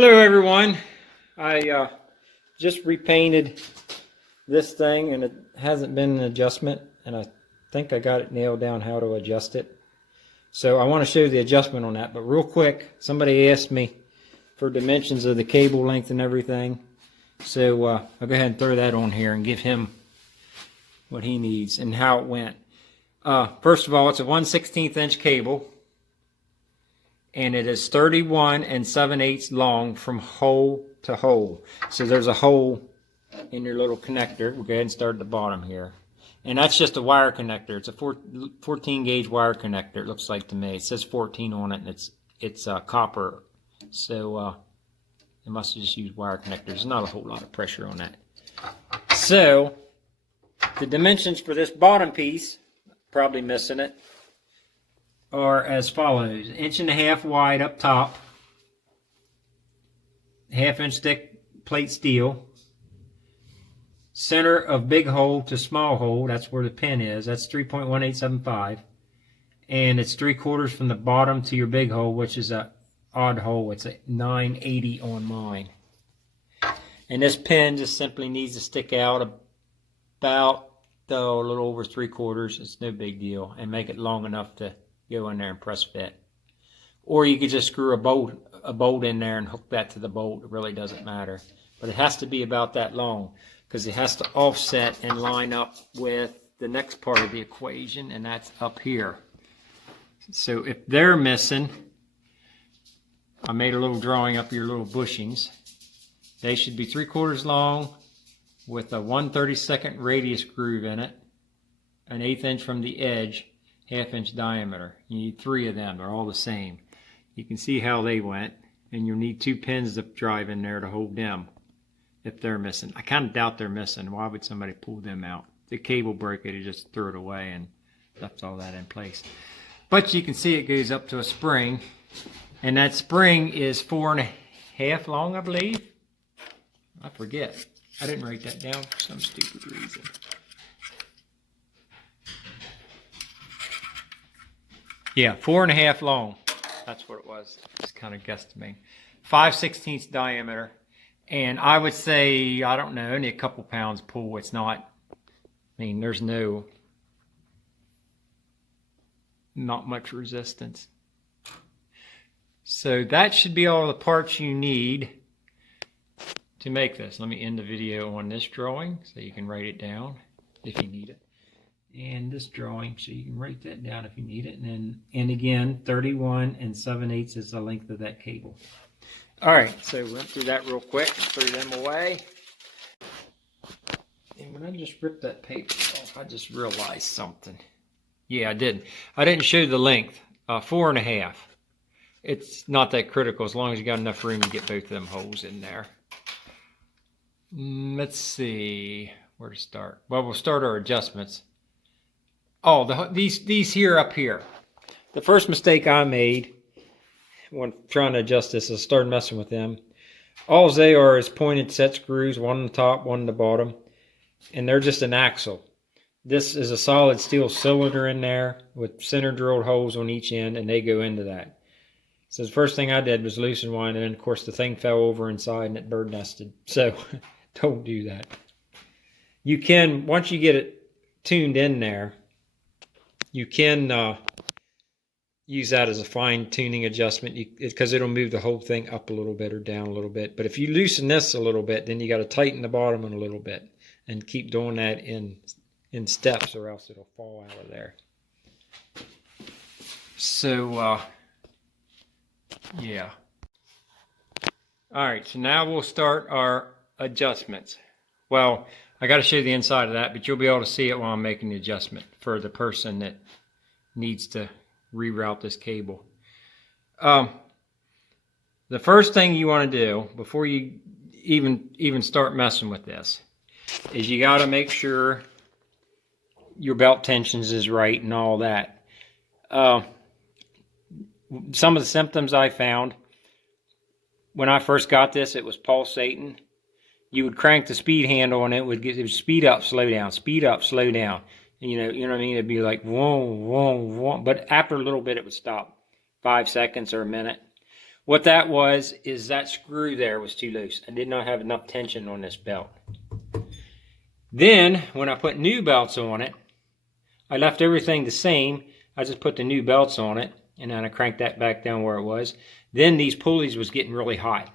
Hello everyone. I just repainted this thing and it hasn't been an adjustment, and I think I got it nailed down how to adjust it. So I want to show you the adjustment on that, but real quick, somebody asked me for dimensions of the cable length and everything. So I'll go ahead and throw that on here and give him what he needs and how it went. First of all, it's a 1/16 inch cable. And it is 31 7/8 long from hole to hole. So there's a hole in your little connector. We'll go ahead and start at the bottom here. And that's just a wire connector. It's a 14 gauge wire connector, it looks like to me. It says 14 on it, and it's copper. So it must have just used wire connectors. There's not a whole lot of pressure on that. So the dimensions for this bottom piece, probably missing it, are as follows: 1.5 inch wide up top, 1/2 inch thick plate steel, center of big hole to small hole, that's where the pin is, that's 3.1875, and it's 3/4 from the bottom to your big hole, which is a odd hole. It's a 980 on mine. And this pin just simply needs to stick out about a little over 3/4. It's no big deal, and make it long enough to go in there and press fit. Or you could just screw a bolt in there and hook that to the bolt. It really doesn't matter. But it has to be about that long, because it has to offset and line up with the next part of the equation, and that's up here. So if they're missing, I made a little drawing up your little bushings. They should be 3/4 long with a 1/32 radius groove in it, an 1/8 inch from the edge, 1/2 inch diameter. You need 3 of them. They're all the same. You can see how they went, and you'll need 2 pins to drive in there to hold them if they're missing. I kind of doubt they're missing. Why would somebody pull them out? The cable broke it, just threw it away and left all that in place. But you can see it goes up to a spring, and that spring is 4.5 long, I believe. I forget. I didn't write that down for some stupid reason. Yeah, 4.5 long. That's what it was. Just kind of guesstimating. 5/16 diameter. And I would say, I don't know, only a couple pounds pull. It's not, I mean, there's not much resistance. So that should be all the parts you need to make this. Let me end the video on this drawing so you can write it down if you need it. And this drawing, so you can write that down if you need it. And again, 31 7/8 is the length of that cable. All right, so we went through that real quick and threw them away. And when I just ripped that paper off, I just realized something. Yeah, I didn't show the length. 4.5. It's not that critical as long as you got enough room to get both of them holes in there. Let's see where to start. Well, we'll start our adjustments. Oh, these here up here. The first mistake I made when trying to adjust this is start messing with them. All they are is pointed set screws, one on the top, one on the bottom, and they're just an axle. This is a solid steel cylinder in there with center drilled holes on each end, and they go into that. So the first thing I did was loosen one, and then of course the thing fell over inside and it bird nested. So don't do that. You can, once you get it tuned in there, you can use that as a fine-tuning adjustment because it'll move the whole thing up a little bit or down a little bit. But if you loosen this a little bit, then you got to tighten the bottom one a little bit and keep doing that in steps, or else it'll fall out of there. So yeah. All right, so now we'll start our adjustments. Well, I got to show you the inside of that, but you'll be able to see it while I'm making the adjustment for the person that needs to reroute this cable. The first thing you want to do before you even start messing with this is you got to make sure your belt tensions is right and all that. Some of the symptoms I found when I first got this, it was pulsating. You would crank the speed handle and it would speed up, slow down, speed up, slow down. You know what I mean? It'd be like whoa, whoa, whoa. But after a little bit, it would stop. 5 seconds or a minute. What that was is that screw there was too loose. I did not have enough tension on this belt. Then, when I put new belts on it, I left everything the same. I just put the new belts on it, and then I cranked that back down where it was. Then these pulleys was getting really hot.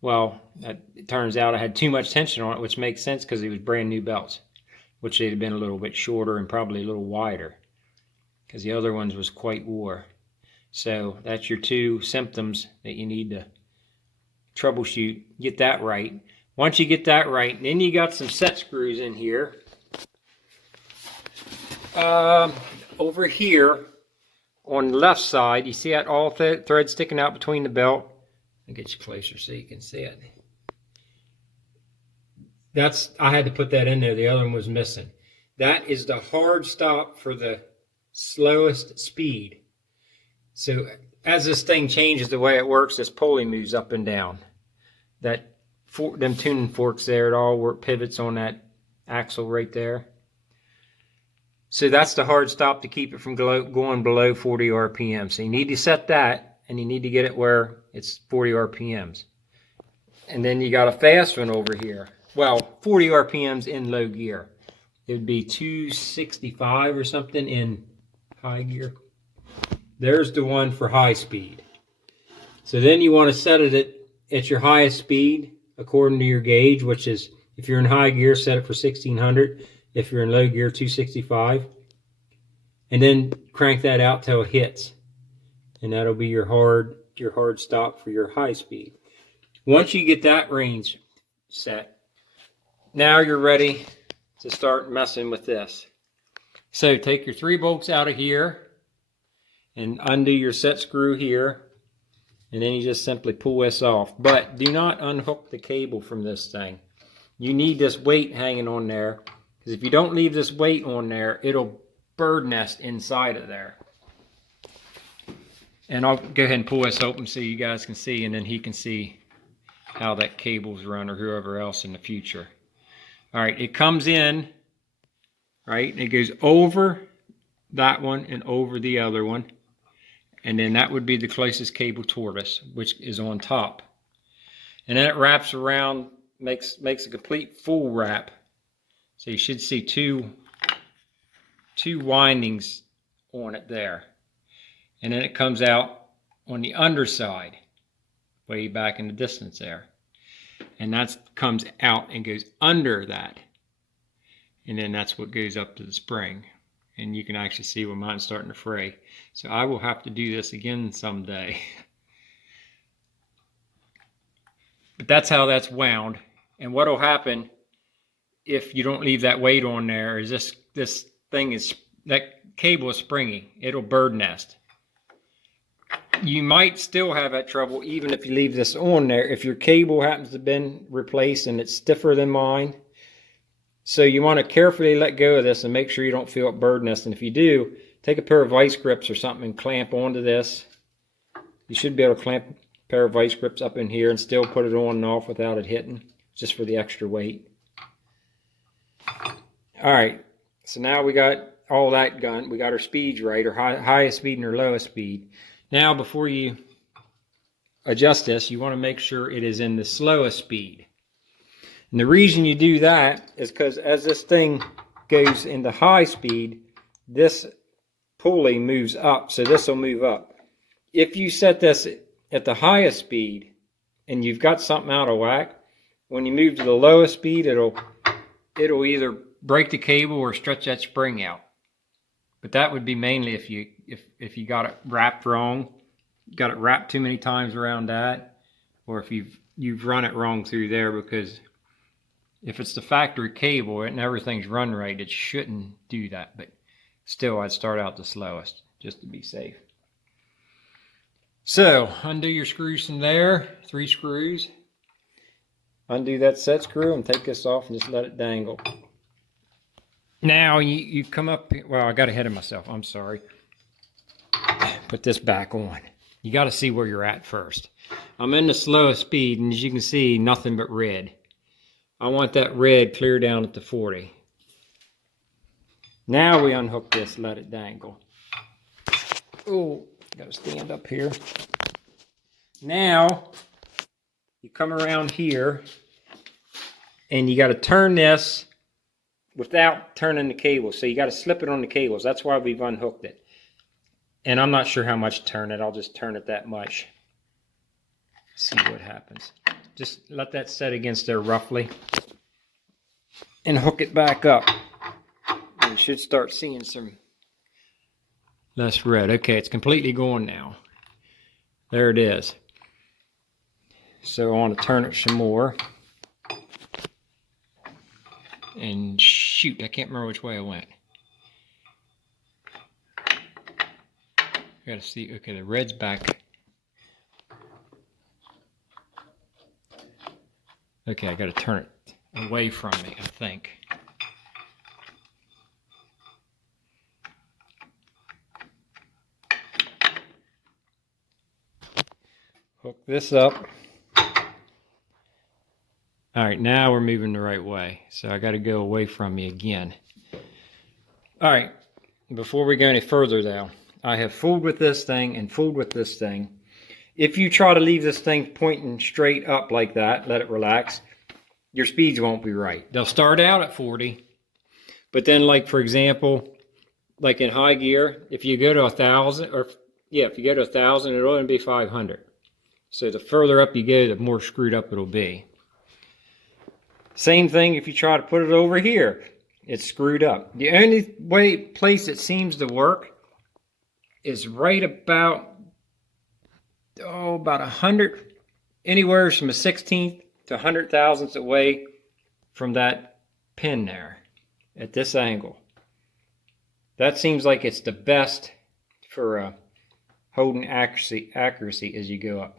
Well, it turns out I had too much tension on it, which makes sense because it was brand new belts, which they'd have been a little bit shorter and probably a little wider because the other ones was quite wore. So that's your two symptoms that you need to troubleshoot. Get that right. Once you get that right, then you got some set screws in here. Over here on the left side, you see that all thread sticking out between the belt? I'll get you closer so you can see it. I had to put that in there. The other one was missing. That is the hard stop for the slowest speed. So as this thing changes the way it works, this pulley moves up and down. Them tuning forks there, it all work pivots on that axle right there. So that's the hard stop to keep it from going below 40 RPM. So you need to set that, and you need to get it where it's 40 RPMs. And then you got a fast one over here. Well, 40 RPMs in low gear. It would be 265 or something in high gear. There's the one for high speed. So then you want to set it at your highest speed according to your gauge, which is, if you're in high gear, set it for 1600. If you're in low gear, 265. And then crank that out till it hits. And that'll be your hard stop for your high speed. Once you get that range set, now you're ready to start messing with this. So take your 3 bolts out of here and undo your set screw here. And then you just simply pull this off. But do not unhook the cable from this thing. You need this weight hanging on there. Because if you don't leave this weight on there, it'll bird nest inside of there. And I'll go ahead and pull this open so you guys can see, and then he can see how that cable's run, or whoever else in the future. All right, it comes in, right? It goes over that one and over the other one. And then that would be the closest cable toward us, which is on top. And then it wraps around, makes a complete full wrap. So you should see two windings on it there. And then it comes out on the underside, way back in the distance there. And that comes out and goes under that. And then that's what goes up to the spring. And you can actually see where mine's starting to fray. So I will have to do this again someday. But that's how that's wound. And what will happen if you don't leave that weight on there is that cable is springy. It'll bird nest. You might still have that trouble even if you leave this on there. If your cable happens to have been replaced and it's stiffer than mine. So you want to carefully let go of this and make sure you don't feel it bird nest. And if you do, take a pair of vice grips or something and clamp onto this. You should be able to clamp a pair of vice grips up in here and still put it on and off without it hitting, just for the extra weight. All right, so now we got all that done. We got our speeds right, our highest speed and our lowest speed. Now, before you adjust this, you want to make sure it is in the slowest speed. And the reason you do that is because as this thing goes into high speed, this pulley moves up, so this will move up. If you set this at the highest speed and you've got something out of whack, when you move to the lowest speed, it'll either break the cable or stretch that spring out. But that would be mainly if you got it wrapped wrong, got it wrapped too many times around that, or if you've run it wrong through there, because if it's the factory cable and everything's run right, it shouldn't do that. But still, I'd start out the slowest just to be safe. So undo your screws from there, 3 screws. Undo that set screw and take this off and just let it dangle. Now you come up, well, I got ahead of myself, I'm sorry. Put this back on. You got to see where you're at first. I'm in the slowest speed, and as you can see, nothing but red. I want that red clear down at the 40. Now we unhook this, let it dangle. Oh, got to stand up here. Now, you come around here, and you got to turn this without turning the cable. So you got to slip it on the cables. That's why we've unhooked it. And I'm not sure how much to turn it. I'll just turn it that much. See what happens. Just let that set against there roughly. And hook it back up. And you should start seeing some less red. Okay, it's completely going now. There it is. So I want to turn it some more. And shoot, I can't remember which way I went. Gotta see, okay, the red's back. Okay, I gotta turn it away from me, I think. Hook this up. All right, now we're moving the right way. So I got to go away from me again. All right, before we go any further though, I have fooled with this thing and fooled with this thing. If you try to leave this thing pointing straight up like that, let it relax, your speeds won't be right. They'll start out at 40, but then like for example, like in high gear, if you go to 1,000, or yeah, if you go to 1,000, it'll only be 500. So the further up you go, the more screwed up it'll be. Same thing if you try to put it over here. It's screwed up. The only place it seems to work is right about, about 100, anywhere from a 16th to 100 thousandths away from that pin there at this angle. That seems like it's the best for holding accuracy as you go up.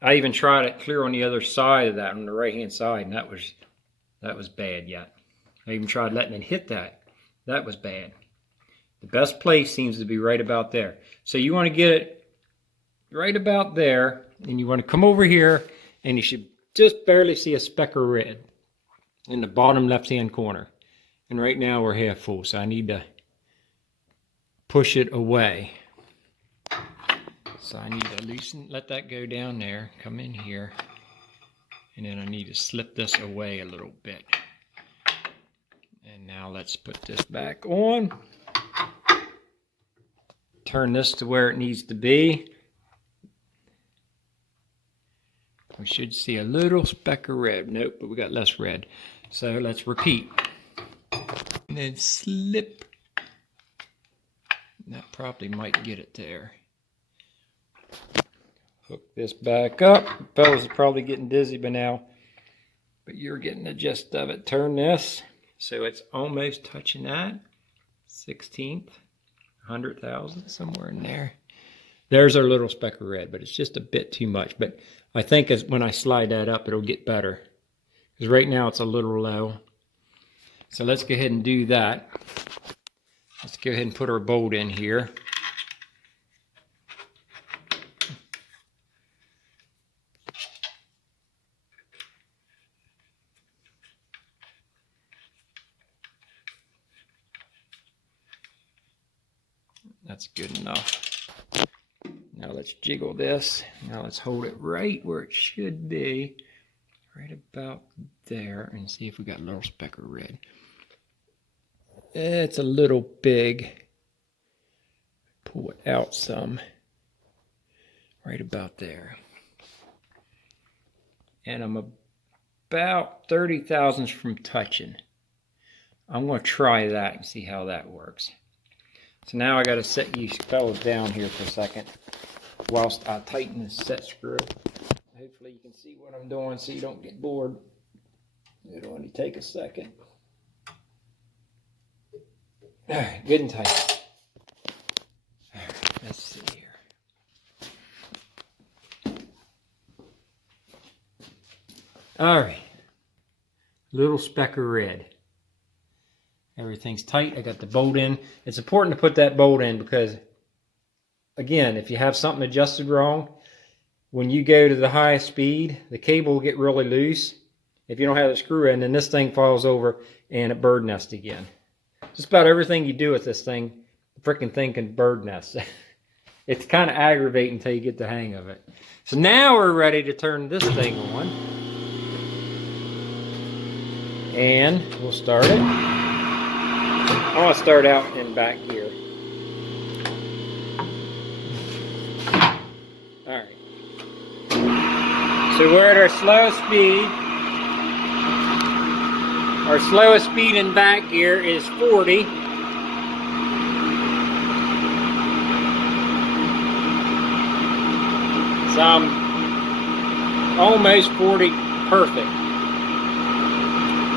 I even tried it clear on the other side of that, on the right hand side, and that was bad yet. I even tried letting it hit that. That was bad. The best place seems to be right about there. So you want to get it right about there, and you want to come over here, and you should just barely see a speck of red in the bottom left-hand corner. And right now we're half full, so I need to push it away. So I need to loosen, let that go down there, come in here, and then I need to slip this away a little bit. And now let's put this back on. Turn this to where it needs to be. We should see a little speck of red. Nope, but we got less red. So let's repeat. And then slip. That probably might get it there. Hook this back up. Fellas are probably getting dizzy by now, but you're getting the gist of it. Turn this so it's almost touching that 16th, 100,000, somewhere in there. There's our little speck of red, but it's just a bit too much. But I think as when I slide that up, it'll get better, because right now it's a little low. So let's go ahead and do that. Let's go ahead and put our bolt in here. That's good enough. Now let's jiggle this. Now let's hold it right where it should be. Right about there. And see if we got a little speck of red. It's a little big. Pull it out some. Right about there. And I'm about 30 thousandths from touching. I'm going to try that and see how that works. So now I got to set you fellas down here for a second whilst I tighten this set screw. Hopefully you can see what I'm doing so you don't get bored. It'll only take a second. All right, good and tight. All right, let's see here. All right, little speck of red. Everything's tight. I got the bolt in. It's important to put that bolt in because, again, if you have something adjusted wrong, when you go to the highest speed, the cable will get really loose. If you don't have the screw in, then this thing falls over and it bird nests again. Just about everything you do with this thing, the freaking thing can bird nest. It's kind of aggravating until you get the hang of it. So now we're ready to turn this thing on. And we'll start it. I want to start out in back gear. Alright. So we're at our slowest speed. Our slowest speed in back gear is 40. So I'm almost 40 perfect.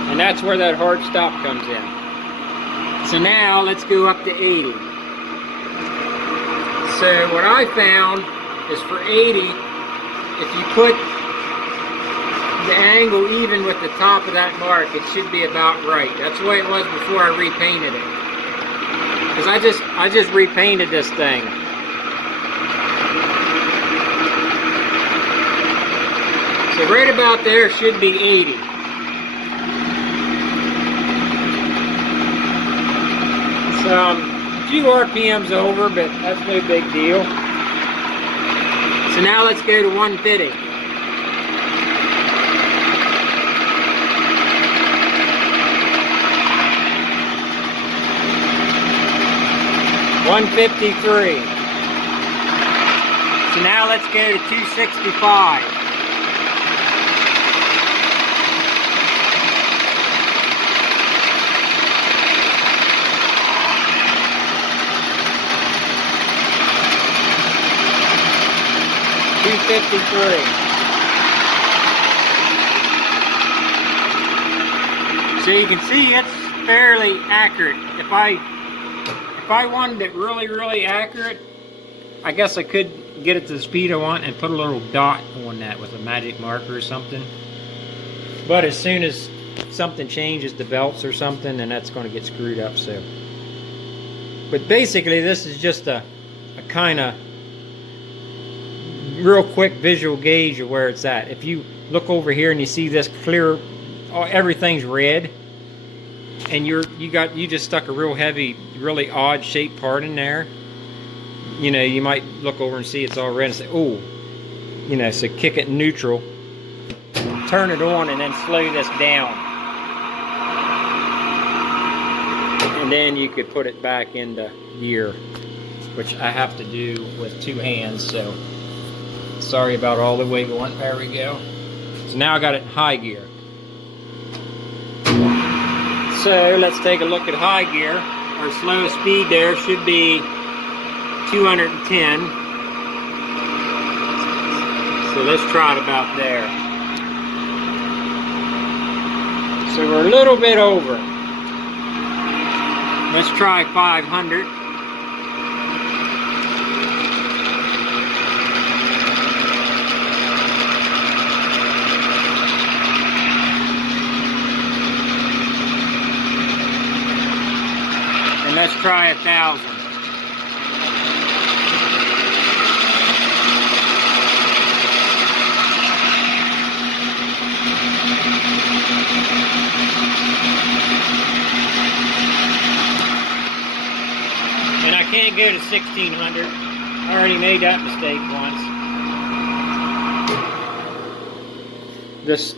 And that's where that hard stop comes in. So now let's go up to 80. So what I found is for 80, if you put the angle even with the top of that mark, it should be about right. That's the way it was before I repainted it. Because I just repainted this thing. So right about there should be 80. So a few RPMs over, but that's no big deal. So now let's go to 150. $153. So now let's go to 265. So you can see it's fairly accurate. If I wanted it really accurate, I guess I could get it to the speed I want and put a little dot on that with a magic marker or something. But as soon as something changes, the belts or something, then that's going to get screwed up. So, but basically this is just a kind of real quick visual gauge of where it's at. If you look over here and you see this clear, everything's red, and you just stuck a real heavy, really odd shaped part in there, you know, you might look over and see it's all red and say, oh, you know, so kick it neutral, turn it on, and then slow this down, and then you could put it back into gear, which I have to do with two hands. So sorry about all the wiggling. There we go. So now I got it in high gear. So let's take a look at high gear. Our slowest speed there should be 210. So let's try it about there. So we're a little bit over. Let's try 500. Let's try 1,000. And I can't go to 1,600. I already made that mistake once.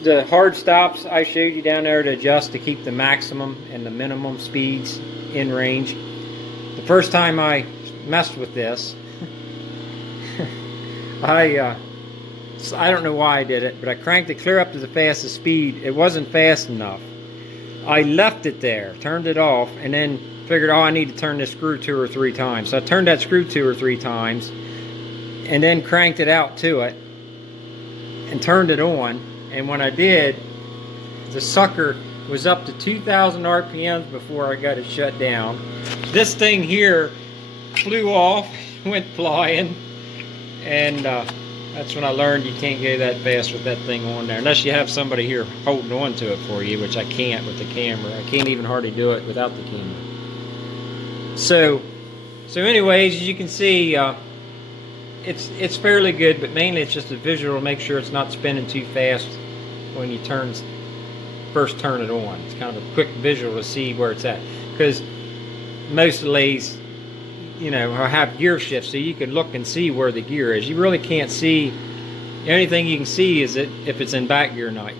The hard stops I showed you down there to adjust to keep the maximum and the minimum speeds in range. The first time I messed with this, I don't know why I did it, but I cranked it clear up to the fastest speed. It wasn't fast enough. I left it there, turned it off, and then figured, oh, I need to turn this screw 2 or 3 times. So I turned that screw 2 or 3 times, and then cranked it out to it, and turned it on. And when I did, the sucker was up to 2,000 RPMs before I got it shut down. This thing here flew off, went flying, and that's when I learned you can't go that fast with that thing on there, unless you have somebody here holding on to it for you, which I can't with the camera. I can't even hardly do it without the camera. So anyways, as you can see, it's fairly good, but mainly it's just a visual to make sure it's not spinning too fast when you first turn it on. It's kind of a quick visual to see where it's at, because most lathes, you know, have gear shifts, so you can look and see where the gear is. You really can't see The only thing you can see is if it's in back gear or not.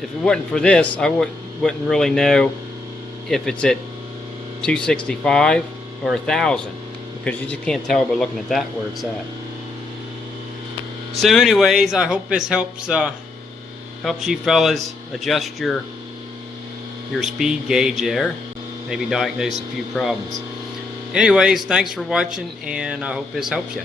If it wasn't for this, I wouldn't really know if it's at 265 or 1,000, because you just can't tell by looking at that where it's at. So anyways, I hope this helps you fellas adjust your speed gauge there, maybe diagnose a few problems. Anyways, thanks for watching, and I hope this helps you.